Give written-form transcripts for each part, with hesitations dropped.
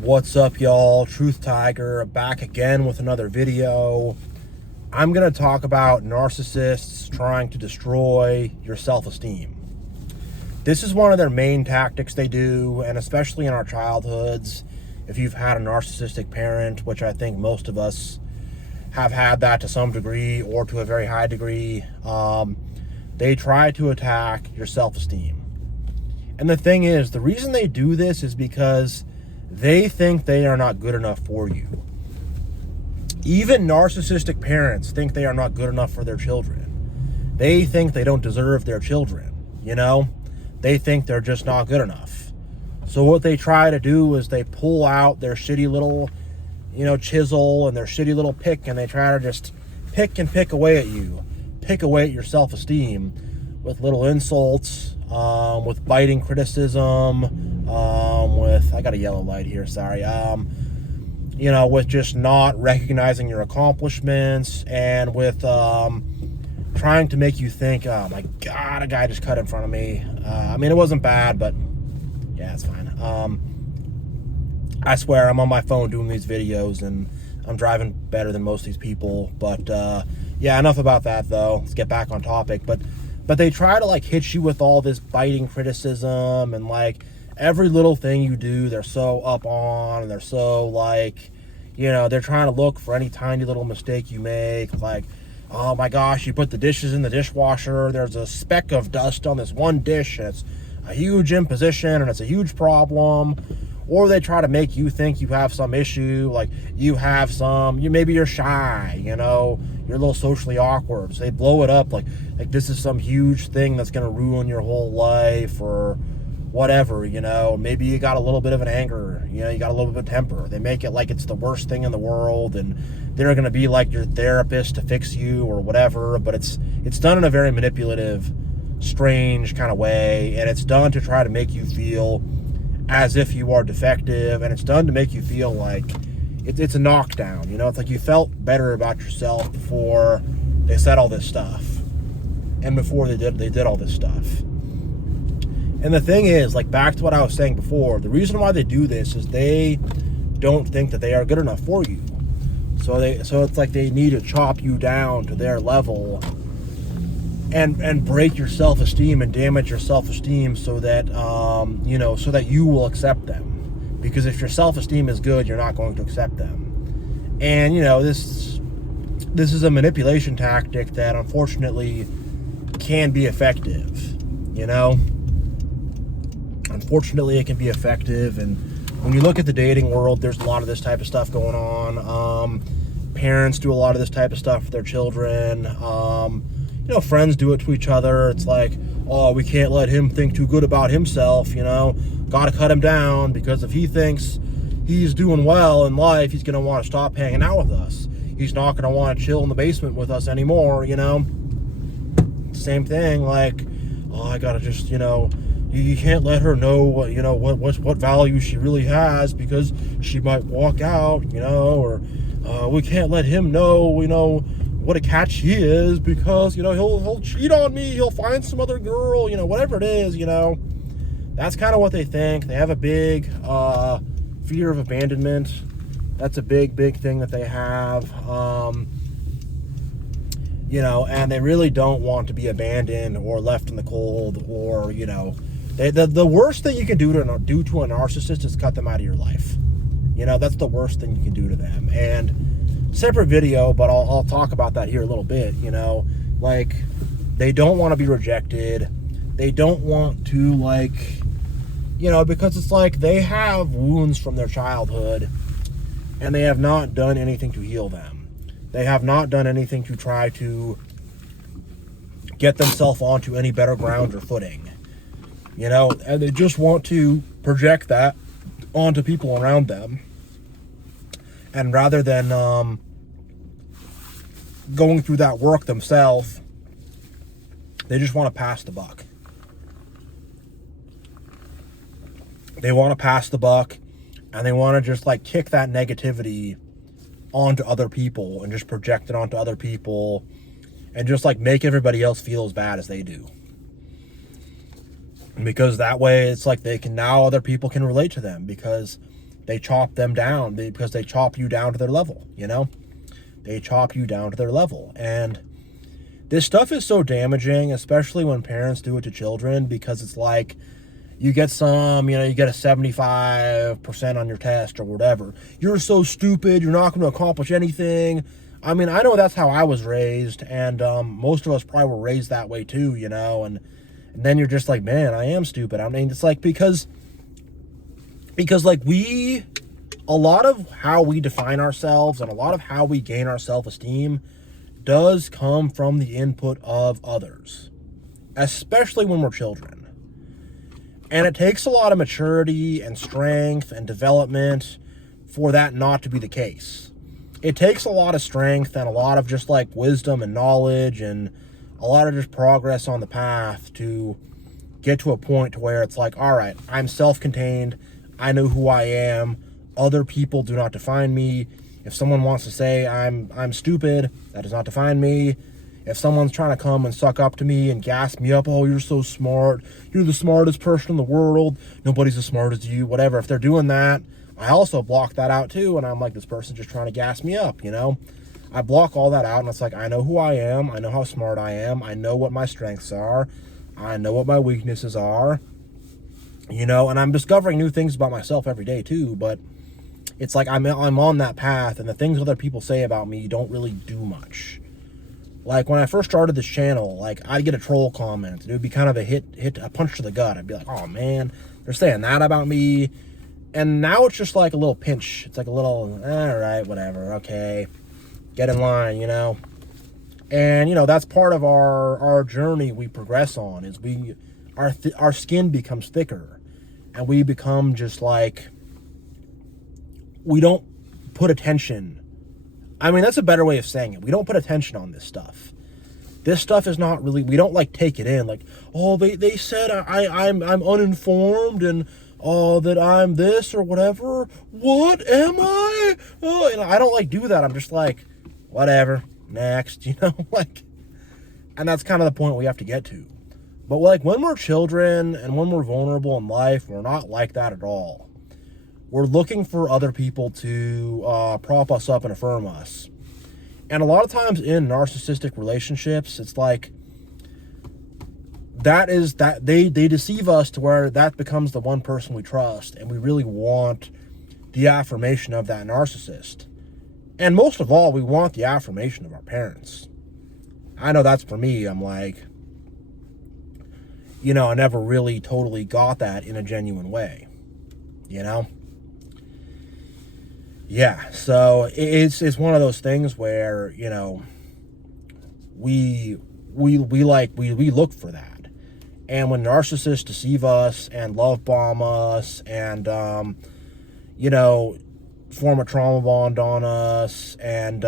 What's up, y'all? Truth Tiger back again with another video. I'm going to talk about narcissists trying to destroy your self-esteem. This is one of their main tactics they do, and especially in our childhoods, if you've had a narcissistic parent, which I think most of us have had that to some degree or to a very high degree, they try to attack your self-esteem. And the thing is, the reason they do this is because they think they are not good enough for you. Even narcissistic parents think they are not good enough for their children. They think they don't deserve their children, you know? They think they're just not good enough. So what they try to do is they pull out their shitty little, chisel and their shitty little pick, and they try to just pick away at you. Pick away at your self-esteem with little insults, with biting criticism, I got a yellow light here, sorry, with just not recognizing your accomplishments, and with trying to make you think, oh my God, a guy just cut in front of me. It wasn't bad, but yeah, it's fine. I swear I'm on my phone doing these videos, and I'm driving better than most of these people, but yeah, enough about that though. Let's get back on topic. But they try to hit you with all this biting criticism, and every little thing you do, they're so up on, and they're so they're trying to look for any tiny little mistake you make. Oh my gosh, you put the dishes in the dishwasher, there's a speck of dust on this one dish, and it's a huge imposition, and it's a huge problem. Or they try to make you think you have some issue, maybe you're shy, you're a little socially awkward. So they blow it up like this is some huge thing that's going to ruin your whole life, or whatever, maybe you got a little bit of an anger, you got a little bit of temper. They make it like it's the worst thing in the world, and they're going to be like your therapist to fix you or whatever. But it's done in a very manipulative, strange kind of way, and it's done to try to make you feel as if you are defective, and it's done to make you feel like it's a knockdown. It's like you felt better about yourself before they said all this stuff, and before they did all this stuff. And the thing is, back to what I was saying before, the reason why they do this is they don't think that they are good enough for you. So it's like they need to chop you down to their level and break your self-esteem and damage your self-esteem so that so that you will accept them. Because if your self-esteem is good, you're not going to accept them. And this is a manipulation tactic that unfortunately can be effective. Unfortunately, it can be effective, and when you look at the dating world, there's a lot of this type of stuff going on. Parents do a lot of this type of stuff for their children. Friends do it to each other. It's like, oh, we can't let him think too good about himself, gotta cut him down, because if he thinks he's doing well in life, he's gonna want to stop hanging out with us. He's not gonna want to chill in the basement with us anymore, Same thing, oh, I gotta just, you can't let her know what value she really has, because she might walk out, or we can't let him know, what a catch he is, because, he'll cheat on me, he'll find some other girl, whatever it is, That's kind of what they think. They have a big fear of abandonment. That's a big thing that they have. And they really don't want to be abandoned or left in the cold, or, the worst thing you can do to a narcissist is cut them out of your life. That's the worst thing you can do to them. And separate video, but I'll talk about that here a little bit. They don't want to be rejected. They don't want to because it's they have wounds from their childhood, and they have not done anything to heal them. They have not done anything to try to get themselves onto any better ground or footing. And they just want to project that onto people around them. And rather than going through that work themselves, they just want to pass the buck. They want to pass the buck, and they want to just kick that negativity onto other people and just project it onto other people, and just make everybody else feel as bad as they do. Because that way it's they can, now other people can relate to them, because they chop them down because they chop you down to their level, you know? They chop you down to their level. And this stuff is so damaging, especially when parents do it to children, because it's like, you get you get a 75% on your test or whatever. You're so stupid, you're not going to accomplish anything. I mean, I know that's how I was raised, and most of us probably were raised that way too, you know, and then you're just like, man, I am stupid. I mean, it's like, because like a lot of how we define ourselves and a lot of how we gain our self-esteem does come from the input of others, especially when we're children. And it takes a lot of maturity and strength and development for that not to be the case. It takes a lot of strength and a lot of just like wisdom and knowledge and a lot of just progress on the path to get to a point to where it's like, all right, I'm self-contained. I know who I am. Other people do not define me. If someone wants to say I'm stupid, that does not define me. If someone's trying to come and suck up to me and gas me up, oh, you're so smart, you're the smartest person in the world, nobody's as smart as you, whatever. If they're doing that, I also block that out too, and I'm like, this person's just trying to gas me up, you know? I block all that out, and it's like, I know who I am, I know how smart I am, I know what my strengths are, I know what my weaknesses are, you know, and I'm discovering new things about myself every day too, but it's like I'm on that path, and the things other people say about me don't really do much. Like, when I first started this channel, like, I'd get a troll comment. It would be kind of a punch to the gut. I'd be like, oh, man, they're saying that about me. And now it's just like a little pinch. It's like a little, all right, whatever, okay. Get in line, you know. And, you know, that's part of our journey we progress on, is our skin becomes thicker. And we become just like, we don't put attention. I mean, that's a better way of saying it. We don't put attention on this stuff. This stuff is not really, we don't like take it in. Like, oh, they said I'm uninformed and that I'm this or whatever. What am I? Oh, and I don't like do that. I'm just like, whatever, next, you know, like, and that's kind of the point we have to get to. But like when we're children and when we're vulnerable in life, we're not like that at all. We're looking for other people to prop us up and affirm us. And a lot of times in narcissistic relationships, it's like they deceive us to where that becomes the one person we trust, and we really want the affirmation of that narcissist. And most of all, we want the affirmation of our parents. I know that's for me. I'm like, you know, I never really totally got that in a genuine way, you know? Yeah, so it's one of those things where, you know, we look for that. And when narcissists deceive us and love bomb us and, you know, form a trauma bond on us and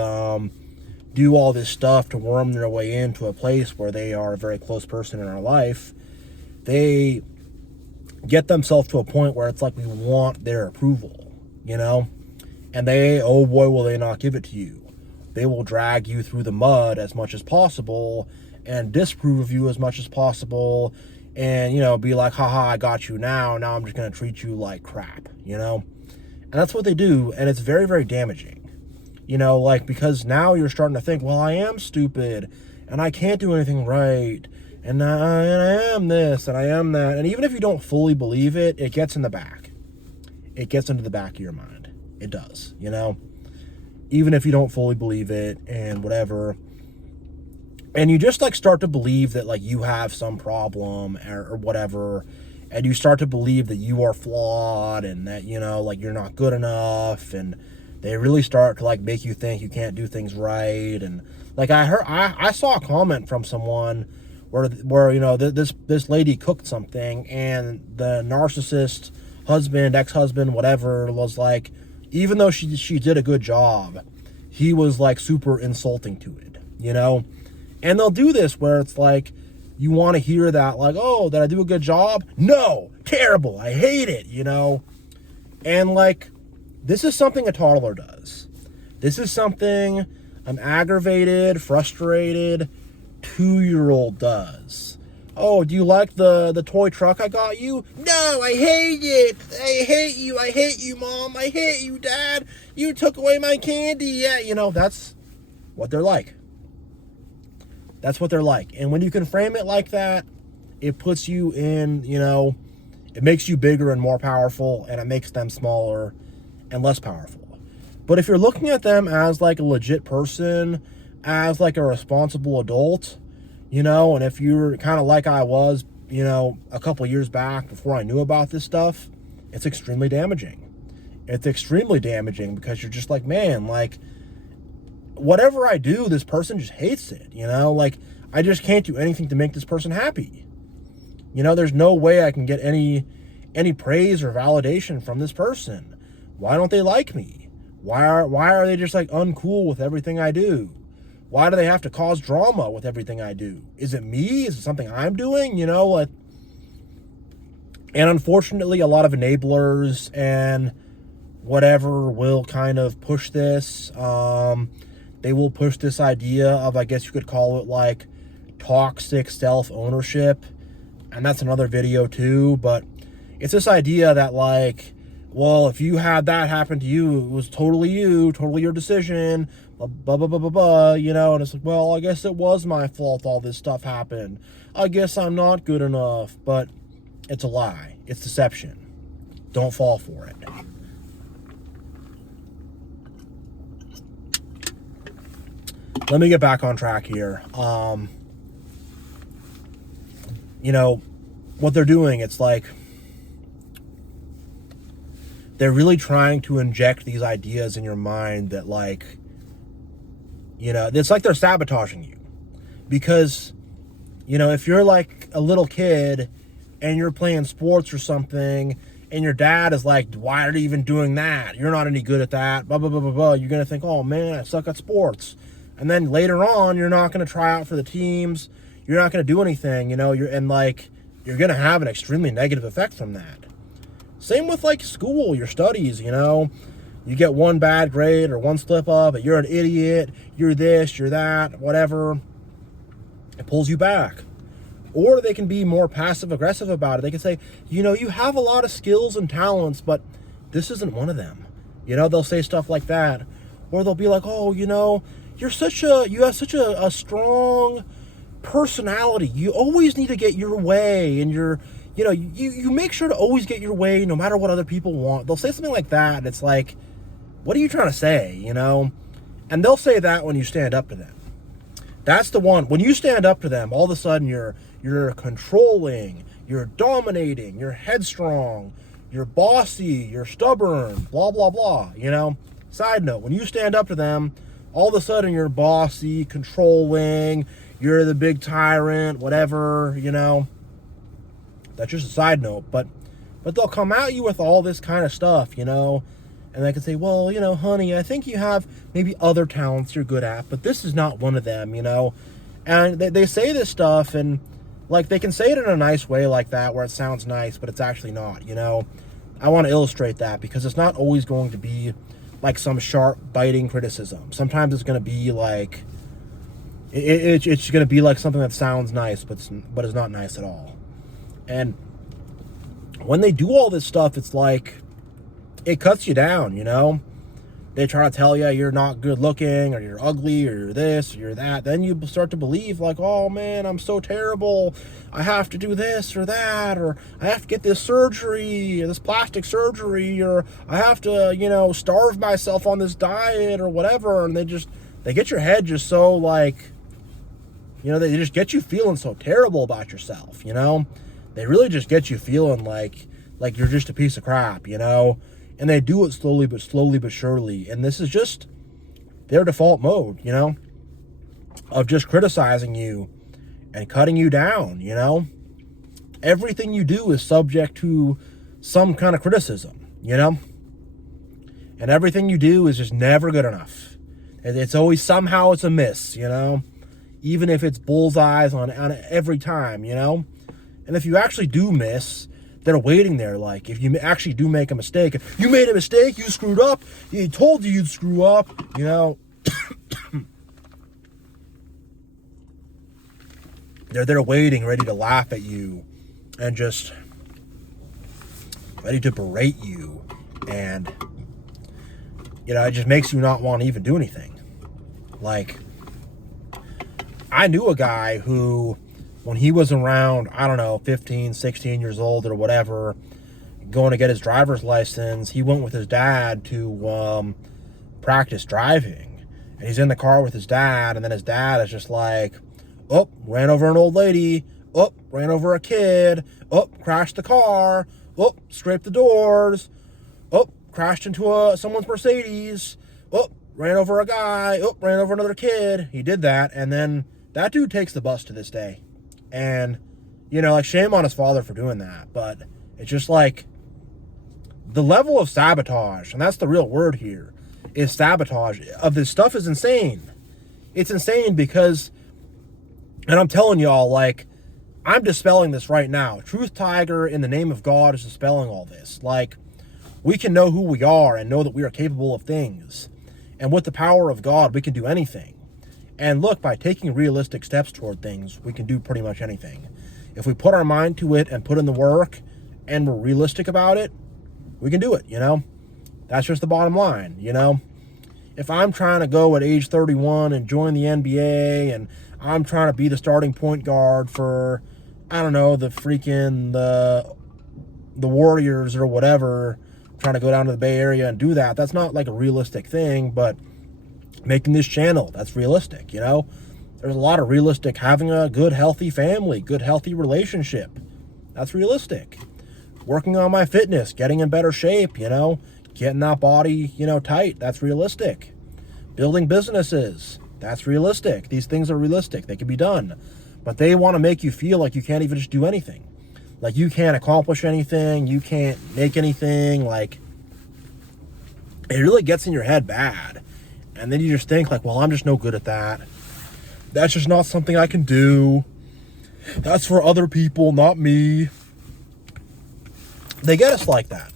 do all this stuff to worm their way into a place where they are a very close person in our life, they get themselves to a point where it's like we want their approval, you know? And oh boy, will they not give it to you. They will drag you through the mud as much as possible and disprove of you as much as possible and, you know, be like, haha, I got you now. Now I'm just going to treat you like crap, you know? And that's what they do, and it's very, very damaging. You know, like, because now you're starting to think, well, I am stupid, and I can't do anything right, and I am this, and I am that. And even if you don't fully believe it, it gets in the back. It gets into the back of your mind. It does, you know, even if you don't fully believe it and whatever, and you just like start to believe that like you have some problem or whatever, and you start to believe that you are flawed and that, you know, like you're not good enough, and they really start to like make you think you can't do things right. And like I saw a comment from someone where you know, this lady cooked something, and the narcissist husband, ex-husband, whatever, was like, even though she did a good job, he was like super insulting to it, you know? And they'll do this where it's like, you want to hear that, like, oh, did I do a good job? No, terrible, I hate it, you know? And like, this is something a toddler does. This is something an aggravated, frustrated 2-year-old does. Oh, do you like the toy truck I got you? No, I hate it. I hate you. I hate you, Mom. I hate you, Dad. You took away my candy. Yeah, that's what they're like. That's what they're like. And when you can frame it like that, it puts you in, it makes you bigger and more powerful, and it makes them smaller and less powerful. But if you're looking at them as like a legit person, as like a responsible adult, and if you're kind of like I was, a couple years back before I knew about this stuff, it's extremely damaging. It's extremely damaging because you're just like, man, like, whatever I do, this person just hates it, like, I just can't do anything to make this person happy. There's no way I can get any praise or validation from this person. Why don't they like me? Why are they just like uncool with everything I do? Why do they have to cause drama with everything I do? Is it me? Is it something I'm doing? And unfortunately, a lot of enablers and whatever will kind of push this. They will push this idea of, I guess you could call it like toxic self-ownership. And that's another video too. But it's this idea that like, well, if you had that happen to you, it was totally you, totally your decision, blah, blah, blah, blah, blah, blah, and it's like, well, I guess it was my fault all this stuff happened. I guess I'm not good enough. But it's a lie. It's deception. Don't fall for it. Let me get back on track here. What they're doing, it's like they're really trying to inject these ideas in your mind that like, it's like they're sabotaging you. Because, if you're like a little kid and you're playing sports or something and your dad is like, why are you even doing that? You're not any good at that, blah, blah, blah, blah, blah. You're going to think, oh man, I suck at sports. And then later on, you're not going to try out for the teams. You're not going to do anything, you're going to have an extremely negative effect from that. Same with like school, your studies, you get one bad grade or one slip up, you're an idiot, you're this, you're that, whatever. It pulls you back. Or they can be more passive aggressive about it. They can say, you have a lot of skills and talents, but this isn't one of them. They'll say stuff like that. Or they'll be like, oh, you have such a strong personality. You always need to get your way, and you make sure to always get your way no matter what other people want. They'll say something like that, and it's like, what are you trying to say, And they'll say that when you stand up to them. That's the one. When you stand up to them, all of a sudden you're controlling, you're dominating, you're headstrong, you're bossy, you're stubborn, blah, blah, blah, Side note, when you stand up to them, all of a sudden you're bossy, controlling, you're the big tyrant, whatever, That's just a side note. But they'll come at you with all this kind of stuff, and they can say, well, honey, I think you have maybe other talents you're good at, but this is not one of them, And they say this stuff, and like they can say it in a nice way like that where it sounds nice, but it's actually not, I want to illustrate that because it's not always going to be like some sharp, biting criticism. Sometimes it's going to be like, it's going to be like something that sounds nice, but it's not nice at all. And when they do all this stuff, it's like, it cuts you down, They try to tell you you're not good looking, or you're ugly, or you're this, or you're that. Then you start to believe like, oh man, I'm so terrible. I have to do this or that, or I have to get this surgery, this plastic surgery, or I have to, starve myself on this diet or whatever. And they get your head just so like, they just get you feeling so terrible about yourself, They really just get you feeling like you're just a piece of crap, And they do it slowly but surely. And this is just their default mode, of just criticizing you and cutting you down, Everything you do is subject to some kind of criticism, And everything you do is just never good enough. It's always somehow it's a miss, Even if it's bullseyes on every time, And if you actually do miss, they're waiting there. Like, if you actually do make a mistake, you made a mistake, you screwed up, he told you you'd screw up, They're there waiting, ready to laugh at you and just ready to berate you. And, it just makes you not want to even do anything. Like, I knew a guy who, when he was around, 15, 16 years old or whatever, going to get his driver's license, he went with his dad to practice driving. And he's in the car with his dad, and then his dad is just like, oh, ran over an old lady, oh, ran over a kid, oh, crashed the car, oh, scraped the doors, oh, crashed into someone's Mercedes, oh, ran over a guy, oh, ran over another kid. He did that, and then that dude takes the bus to this day. And, shame on his father for doing that, but it's just like, the level of sabotage, and that's the real word here, is sabotage of this stuff is insane. It's insane because, and I'm telling y'all, like, I'm dispelling this right now. Truth Tiger, in the name of God, is dispelling all this. Like, we can know who we are and know that we are capable of things. And with the power of God, we can do anything. And look, by taking realistic steps toward things, we can do pretty much anything. If we put our mind to it and put in the work and we're realistic about it, we can do it, That's just the bottom line, If I'm trying to go at age 31 and join the NBA and I'm trying to be the starting point guard for, the Warriors or whatever, trying to go down to the Bay Area and do that, that's not like a realistic thing, but making this channel, that's realistic, There's a lot of realistic, having a good, healthy family, good, healthy relationship. That's realistic. Working on my fitness, getting in better shape, getting that body, tight. That's realistic. Building businesses. That's realistic. These things are realistic. They can be done. But they want to make you feel like you can't even just do anything. Like you can't accomplish anything. You can't make anything. Like, it really gets in your head bad. And then you just think like, well, I'm just no good at that. That's just not something I can do. That's for other people, not me. They get us like that.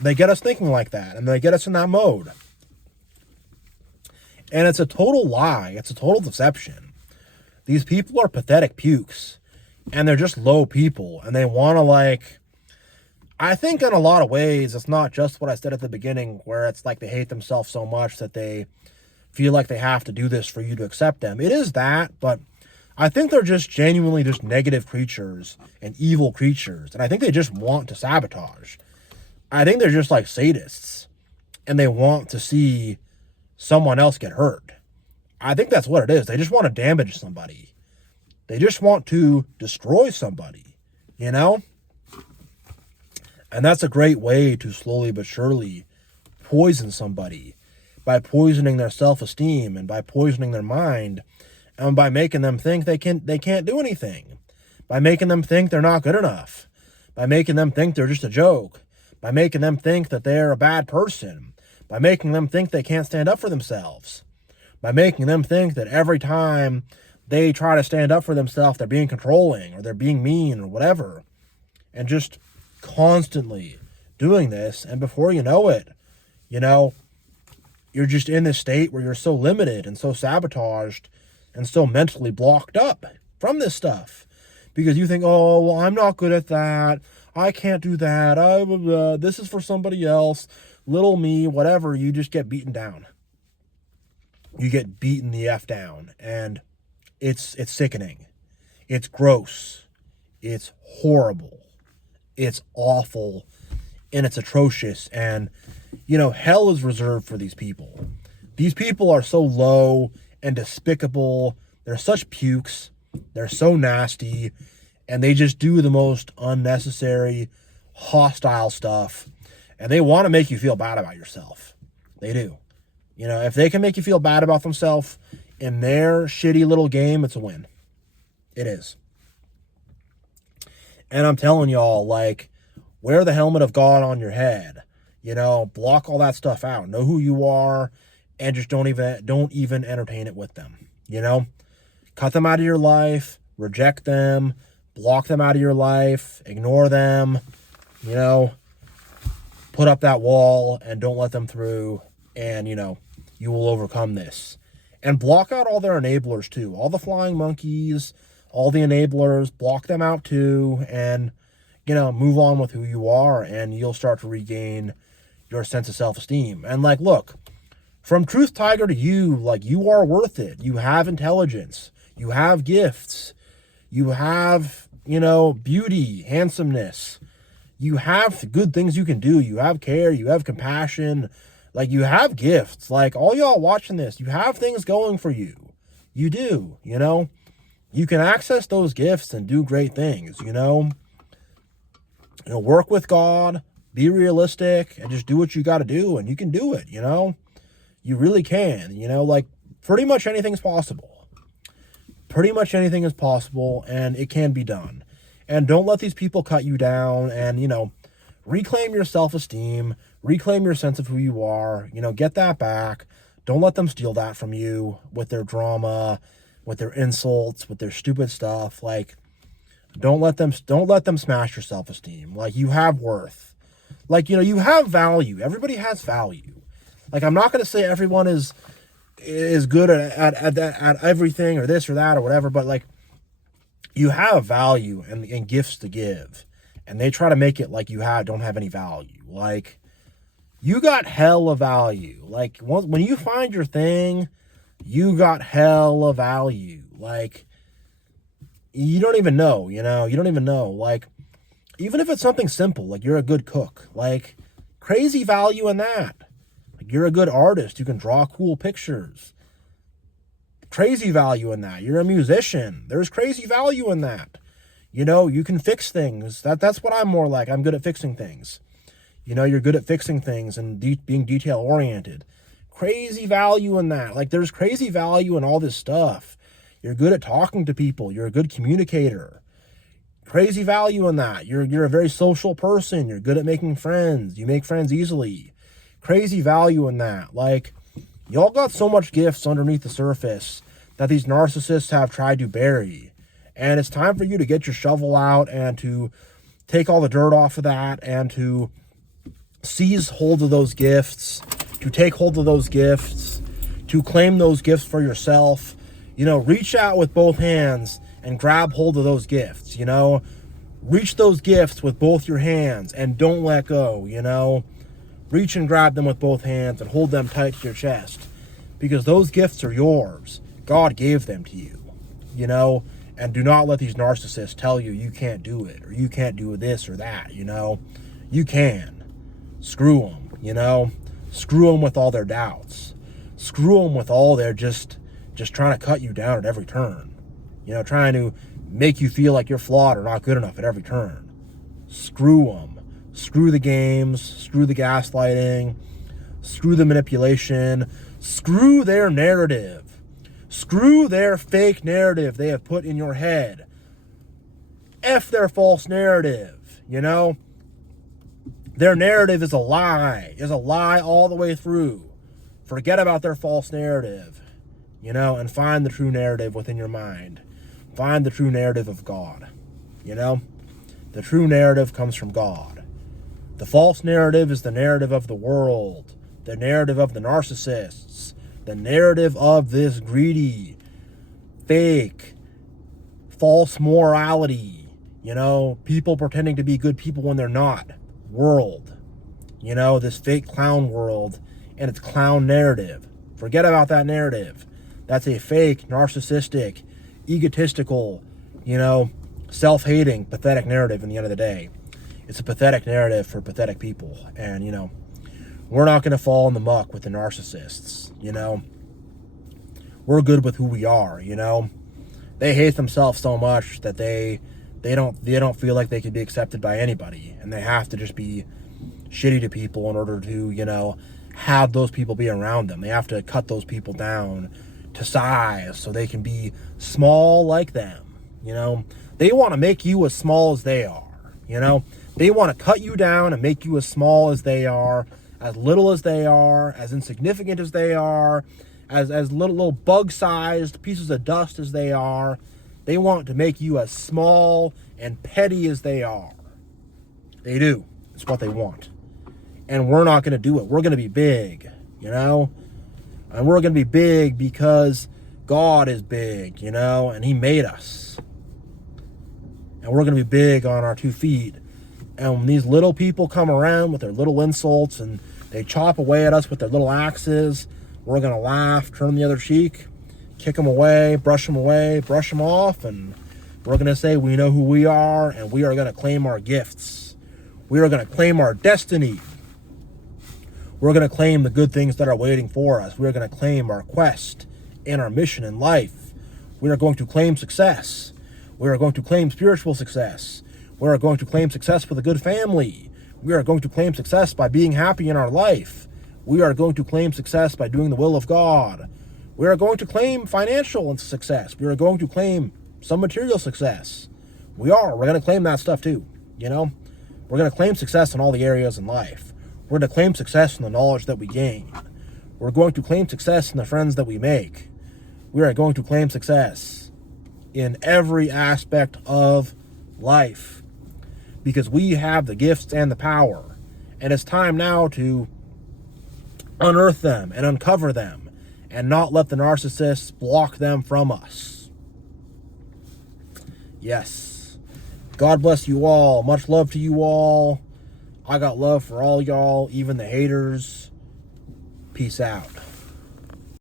They get us thinking like that, and they get us in that mode. And it's a total lie. It's a total deception. These people are pathetic pukes, and they're just low people, and they want to I think in a lot of ways, it's not just what I said at the beginning, where it's like they hate themselves so much that they feel like they have to do this for you to accept them. It is that, but I think they're just genuinely just negative creatures and evil creatures. And I think they just want to sabotage. I think they're just like sadists. And they want to see someone else get hurt. I think that's what it is. They just want to damage somebody. They just want to destroy somebody. And that's a great way to slowly but surely poison somebody. By poisoning their self-esteem and by poisoning their mind. And by making them think they can't do anything. By making them think they're not good enough. By making them think they're just a joke. By making them think that they're a bad person. By making them think they can't stand up for themselves. By making them think that every time they try to stand up for themselves, they're being controlling or they're being mean or whatever. And just constantly doing this. And before you know it, you're just in this state where you're so limited and so sabotaged and so mentally blocked up from this stuff. Because you think, oh, well, I'm not good at that. I can't do that. This is for somebody else. Little me, whatever. You just get beaten down. You get beaten the F down. And it's sickening. It's gross. It's horrible. It's awful. And it's atrocious. And, hell is reserved for these people. These people are so low and despicable. They're such pukes. They're so nasty. And they just do the most unnecessary, hostile stuff. And they want to make you feel bad about yourself. They do. If they can make you feel bad about themselves in their shitty little game, it's a win. It is. And I'm telling y'all, wear the helmet of God on your head. Block all that stuff out. Know who you are. And just don't even entertain it with them. Cut them out of your life, reject them, block them out of your life, ignore them, put up that wall and don't let them through. And, you will overcome this. And block out all their enablers too. All the flying monkeys, all the enablers, block them out too, and, move on with who you are, and you'll start to regain your sense of self-esteem. And like, look, from Truth Tiger to you, like, you are worth it. You have intelligence. You have gifts. You have, beauty, handsomeness. You have good things you can do. You have care. You have compassion. Like, you have gifts. Like, all y'all watching this, you have things going for you. You do, You can access those gifts and do great things, Work with God, be realistic, and just do what you got to do, and you can do it, You really can, like, pretty much anything's possible. Pretty much anything is possible, and it can be done. And don't let these people cut you down, and, reclaim your self-esteem, reclaim your sense of who you are, get that back. Don't let them steal that from you with their drama, with their insults, with their stupid stuff. Like, don't let them smash your self-esteem. Like, you have worth. Like, you have value. Everybody has value. Like, I'm not going to say everyone is good at everything or this or that or whatever, but like, you have value and gifts to give, and they try to make it like you don't have any value. Like, you got hella value. Like, when you find your thing, you got hella value. Like, you don't even know, you don't even know. Like, even if it's something simple, like you're a good cook, like, crazy value in that. Like, you're a good artist, you can draw cool pictures. Crazy value in that. You're a musician. There's crazy value in that. You can fix things. That's what I'm more like. I'm good at fixing things. You're good at fixing things and being detail oriented. Crazy value in that. Like, there's crazy value in all this stuff. You're good at talking to people. You're a good communicator. Crazy value in that. You're a very social person. You're good at making friends. You make friends easily. Crazy value in that. Like, y'all got so much gifts underneath the surface that these narcissists have tried to bury. And it's time for you to get your shovel out and to take all the dirt off of that and to seize hold of those gifts, to take hold of those gifts, to claim those gifts for yourself. Reach out with both hands and grab hold of those gifts, Reach those gifts with both your hands and don't let go, Reach and grab them with both hands and hold them tight to your chest, because those gifts are yours. God gave them to you, and do not let these narcissists tell you you can't do it or you can't do this or that, You can. Screw them, Screw them with all their doubts. Screw them with all their just trying to cut you down at every turn. Trying to make you feel like you're flawed or not good enough at every turn. Screw them. Screw the games. Screw the gaslighting. Screw the manipulation. Screw their narrative. Screw their fake narrative they have put in your head. F their false narrative, Their narrative is a lie all the way through. Forget about their false narrative, and find the true narrative within your mind. Find the true narrative of God, The true narrative comes from God. The false narrative is the narrative of the world, the narrative of the narcissists, the narrative of this greedy, fake, false morality, people pretending to be good people when they're not world, this fake clown world and its clown narrative. Forget about that narrative. That's a fake, narcissistic, egotistical, self-hating, pathetic narrative in the end of the day. It's a pathetic narrative for pathetic people. And, we're not going to fall in the muck with the narcissists, We're good with who we are, They hate themselves so much that they don't feel like they can be accepted by anybody. And they have to just be shitty to people in order to, have those people be around them. They have to cut those people down to size so they can be small like them, They want to make you as small as they are, They want to cut you down and make you as small as they are, as little as they are, as insignificant as they are, as little bug-sized pieces of dust as they are. They want to make you as small and petty as they are. They do. It's what they want. And we're not going to do it. We're going to be big, And we're going to be big because God is big, And He made us. and we're going to be big on our 2 feet. And when these little people come around with their little insults and they chop away at us with their little axes, we're going to laugh, turn the other cheek, kick them away, brush them off, and we're going to say we know who we are, and we are going to claim our gifts. We are going to claim our destiny. We're going to claim the good things that are waiting for us. We're going to claim our quest and our mission in life. We are going to claim success. We are going to claim spiritual success. We are going to claim success with a good family. We are going to claim success by being happy in our life. We are going to claim success by doing the will of God. We are going to claim financial success. We are going to claim some material success. We're going to claim that stuff too, you know? We're going to claim success in all the areas in life. We're going to claim success in the knowledge that we gain. We're going to claim success in the friends that we make. We are going to claim success in every aspect of life because we have the gifts and the power. And it's time now to unearth them and uncover them and not let the narcissists block them from us. Yes. God bless you all. Much love to you all. I got love for all y'all, even the haters. Peace out.